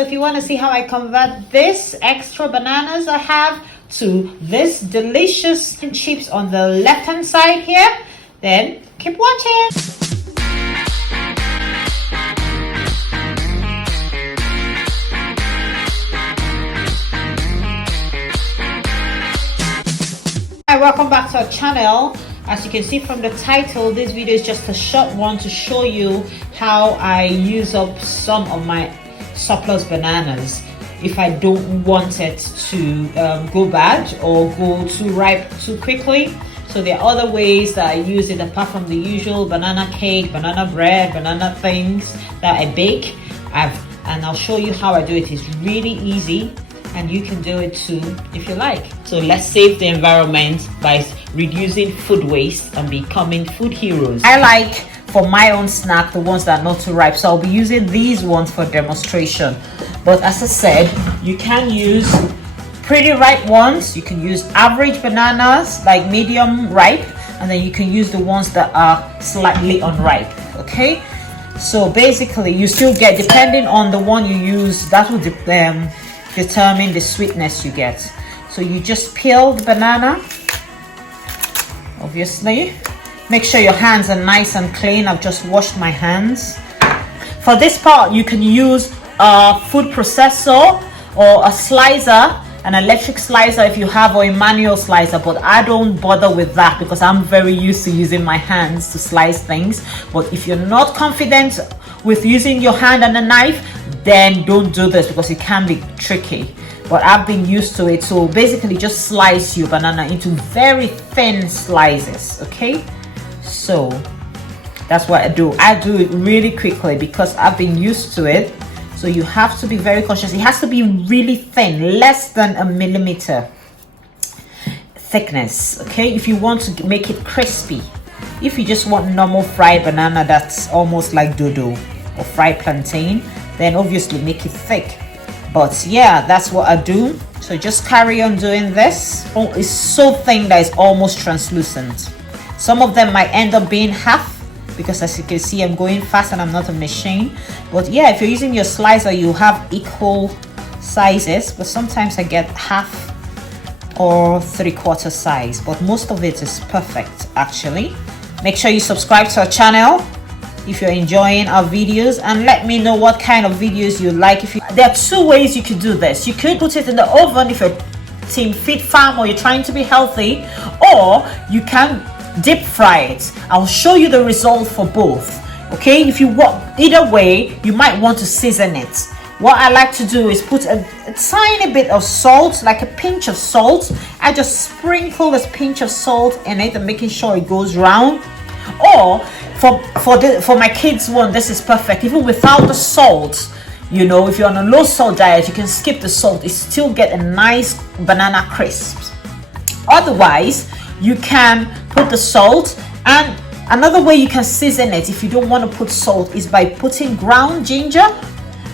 If you want to see how I convert this extra bananas I have to this delicious chips on the left hand side here, then keep watching. Hi, welcome back to our channel. As you can see from the title, this video is just a short one to show you how I use up some of my surplus bananas if I don't want it to go bad or go too ripe too quickly. So there are other ways that I use it apart from the usual banana cake, banana bread, banana things that I bake. And I'll show you how I do it. It's really easy and you can do it too if you like. So let's save the environment by reducing food waste and becoming food heroes. I like, for my own snack, the ones that are not too ripe, so I'll be using these ones for demonstration. But as I said, you can use pretty ripe ones, you can use average bananas like medium ripe, and then you can use the ones that are slightly unripe. Okay, so basically you still get, depending on the one you use, that will determine the sweetness you get. So you just peel the banana, obviously. Make sure your hands are nice and clean. I've just washed my hands. For this part, you can use a food processor or a slicer, an electric slicer if you have, or a manual slicer, but I don't bother with that because I'm very used to using my hands to slice things. But if you're not confident with using your hand and a knife, then don't do this because it can be tricky. But I've been used to it. So basically just slice your banana into very thin slices, okay? So that's what I do. I do it really quickly because I've been used to it. So you have to be very cautious. It has to be really thin, less than a millimeter thickness, okay? If you want to make it crispy. If you just want normal fried banana that's almost like dodo or fried plantain, then obviously make it thick. But yeah, that's what I do. So just carry on doing this. Oh, it's so thin that it's almost translucent. Some of them might end up being half because, as you can see, I'm going fast and I'm not a machine. But yeah, if you're using your slicer, you have equal sizes, but sometimes I get half or 3/4 size, but most of it is perfect actually. Make sure you subscribe to our channel if you're enjoying our videos, and let me know what kind of videos you like. There are two ways you could do this. You could put it in the oven if you're Team Fit Farm or you're trying to be healthy, or you can deep fry it. I'll show you the result for both. Okay, if you want, either way, you might want to season it. What I like to do is put a tiny bit of salt, like a pinch of salt. I just sprinkle this pinch of salt in it and making sure it goes round. Or for my kids one, this is perfect. Even without the salt, you know, if you're on a low salt diet, you can skip the salt. You still get a nice banana crisp. Otherwise, you can put the salt. And another way you can season it if you don't want to put salt is by putting ground ginger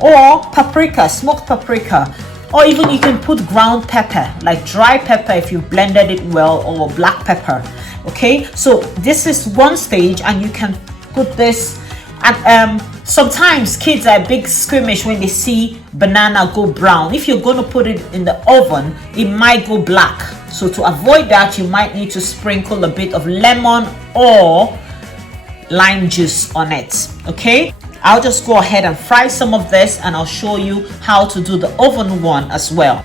or paprika, smoked paprika, or even you can put ground pepper, like dry pepper if you blended it well, or black pepper. Okay, so this is one stage, and you can put this. And sometimes kids are a big squeamish when they see banana go brown. If you're going to put it in the oven, it might go black. So to avoid that, you might need to sprinkle a bit of lemon or lime juice on it. Okay, I'll just go ahead and fry some of this, and I'll show you how to do the oven one as well.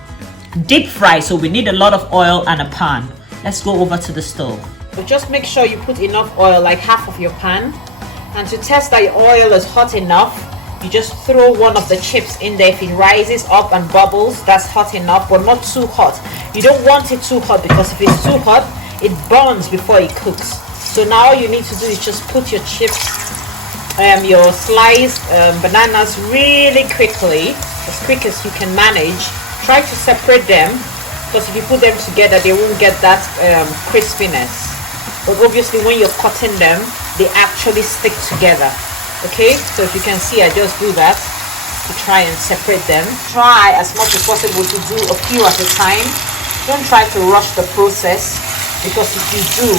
Deep fry, so we need a lot of oil and a pan. Let's go over to the stove. So just make sure you put enough oil, like half of your pan. And to test that your oil is hot enough, you just throw one of the chips in there. If it rises up and bubbles, that's hot enough, but not too hot. You don't want it too hot because if it's too hot, it burns before it cooks. So now all you need to do is just put your chips, your sliced bananas really quickly, as quick as you can manage. Try to separate them, because if you put them together, they won't get that crispiness. But obviously when you're cutting them, they actually stick together. Okay, so if you can see, I just do that to try and separate them. Try as much as possible to do a few at a time. Don't try to rush the process. because if you do,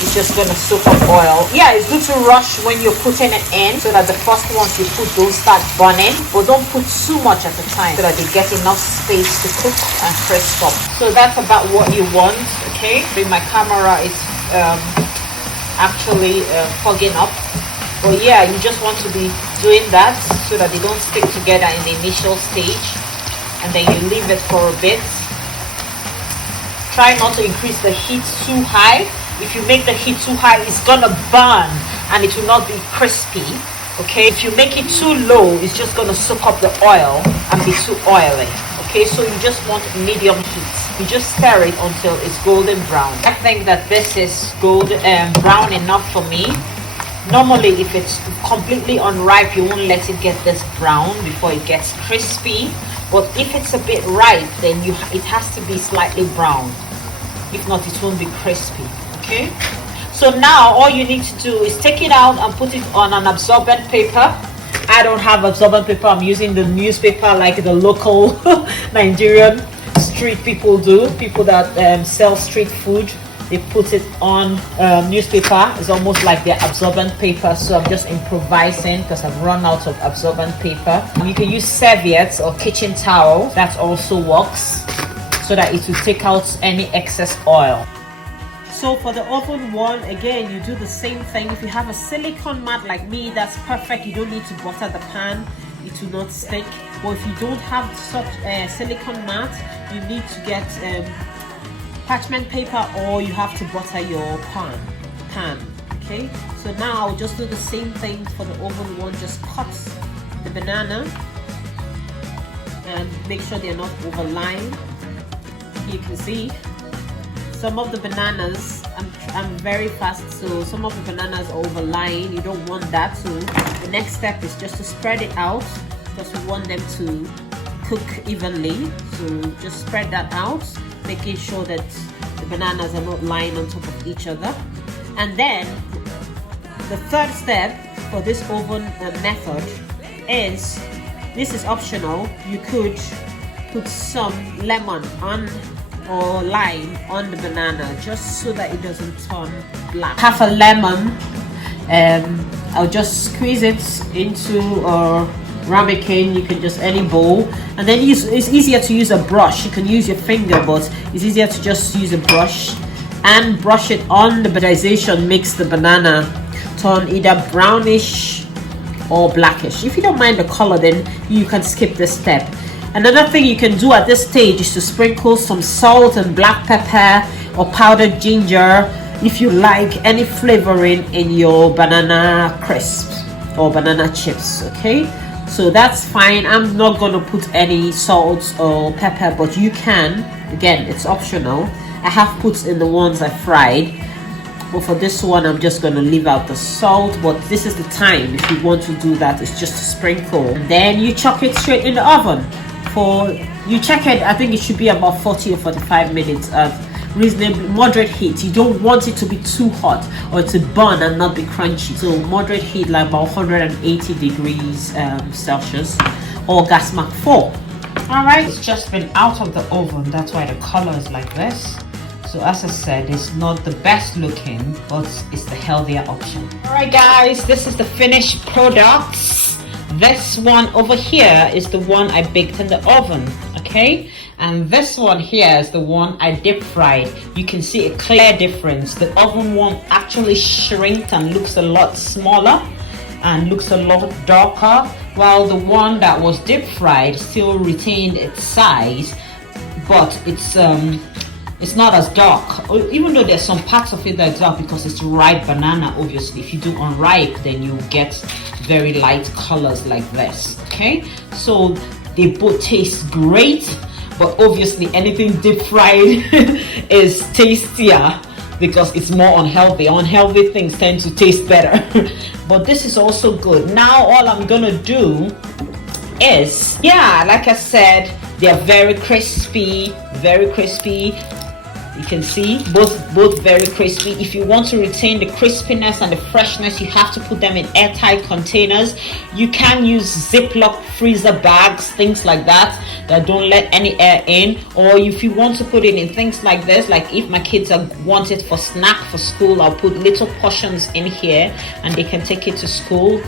it's just gonna soak up oil. Yeah, it's good to rush when you're putting it in so that the first ones you put don't start burning, but don't put too much at a time so that they get enough space to cook and crisp up. So that's about what you want. Okay, my camera is actually fogging up, but yeah, you just want to be doing that so that they don't stick together in the initial stage, and then you leave it for a bit. Try not to increase the heat too high. If you make the heat too high, it's gonna burn and it will not be crispy. Okay, if you make it too low, it's just gonna soak up the oil and be too oily. Okay, so you just want medium heat. You just stir it until it's golden brown. I think that this is brown enough for me. Normally, if it's completely unripe, you won't let it get this brown before it gets crispy. But if it's a bit ripe, then it has to be slightly brown. If not, it won't be crispy. Okay, so now all you need to do is take it out and put it on an absorbent paper. I don't have absorbent paper. I'm using the newspaper like the local Nigerian street people do. People that sell street food, they put it on newspaper. It's almost like their absorbent paper. So I'm just improvising because I've run out of absorbent paper. You can use serviettes or kitchen towel. That also works, so that it will take out any excess oil. So for the oven one, again, you do the same thing. If you have a silicone mat like me, that's perfect. You don't need to butter the pan. It will not stick. But if you don't have such a silicone mat, you need to get parchment paper, or you have to butter your pan. Okay, so now I'll just do the same thing for the oven one. Just cut the banana and make sure they're not overlying. You can see some of the bananas, I'm very fast, so some of the bananas are overlying. You don't want that. So the next step is just to spread it out, because we want them to cook evenly. So just spread that out, making sure that the bananas are not lying on top of each other. And then the third step for this oven method is, this is optional. You could put some lemon on or lime on the banana just so that it doesn't turn black. Half a lemon, I'll just squeeze it into a ramekin. You can just any bowl, and then it's easier to use a brush. You can use your finger, but it's easier to just use a brush and brush it on the bananization. Makes the banana turn either brownish or blackish. If you don't mind the color, then you can skip this step. Another thing you can do at this stage is to sprinkle some salt and black pepper or powdered ginger, if you like, any flavoring in your banana crisps or banana chips. Okay, so that's fine. I'm not going to put any salt or pepper, but you can. Again, it's optional. I have put in the ones I fried, but for this one I'm just going to leave out the salt. But this is the time, if you want to do that, it's just to sprinkle, and then you chuck it straight in the oven. You check it, I think it should be about 40 or 45 minutes of reasonably moderate heat. You don't want it to be too hot or to burn and not be crunchy. So moderate heat, like about 180 degrees Celsius or gas mark 4. All right, it's just been out of the oven. That's why the color is like this. So as I said, it's not the best looking, but it's the healthier option. All right, guys, this is the finished products. This one over here is the one I baked in the oven, okay? And this one here is the one I deep fried. You can see a clear difference. The oven one actually shrinked and looks a lot smaller and looks a lot darker, while the one that was deep fried still retained its size, but it's not as dark, even though there's some parts of it that are dark because it's ripe banana. Obviously, if you do unripe, then you get very light colors like this. Okay, so they both taste great, but obviously anything deep fried is tastier because it's more unhealthy. Unhealthy things tend to taste better. But this is also good. Now all I'm gonna do is, yeah, like I said, they're very crispy, very crispy. You can see both very crispy. If you want to retain the crispiness and the freshness, you have to put them in airtight containers. You can use Ziploc freezer bags, things like that don't let any air in. Or if you want to put it in things like this, like if my kids want it for snack for school, I'll put little portions in here and they can take it to school.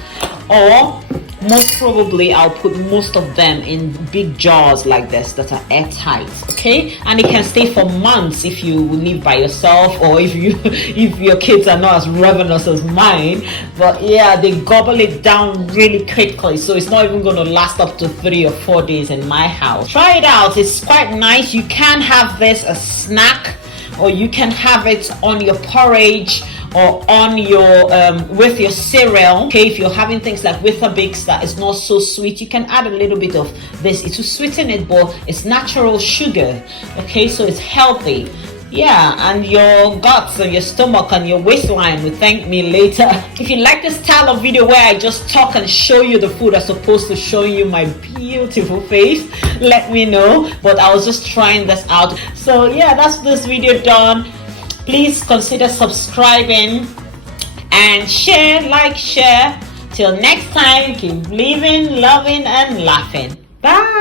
Or most probably I'll put most of them in big jars like this that are airtight, okay? And it can stay for months if you live by yourself, or if your kids are not as ravenous as mine. But yeah, they gobble it down really quickly, so it's not even going to last up to 3 or 4 days in my house. Try it out, it's quite nice. You can have this as a snack, or you can have it on your porridge, or on your with your cereal. Okay, if you're having things like wheatbix that is not so sweet, you can add a little bit of this. It will sweeten it, but it's natural sugar, okay, so it's healthy. Yeah, and your guts and your stomach and your waistline will thank me later. If you like this style of video where I just talk and show you the food as opposed to showing you my beautiful face, let me know. But I was just trying this out. So yeah, that's this video done. Please consider subscribing and share. Till next time, keep living, loving, and laughing. Bye.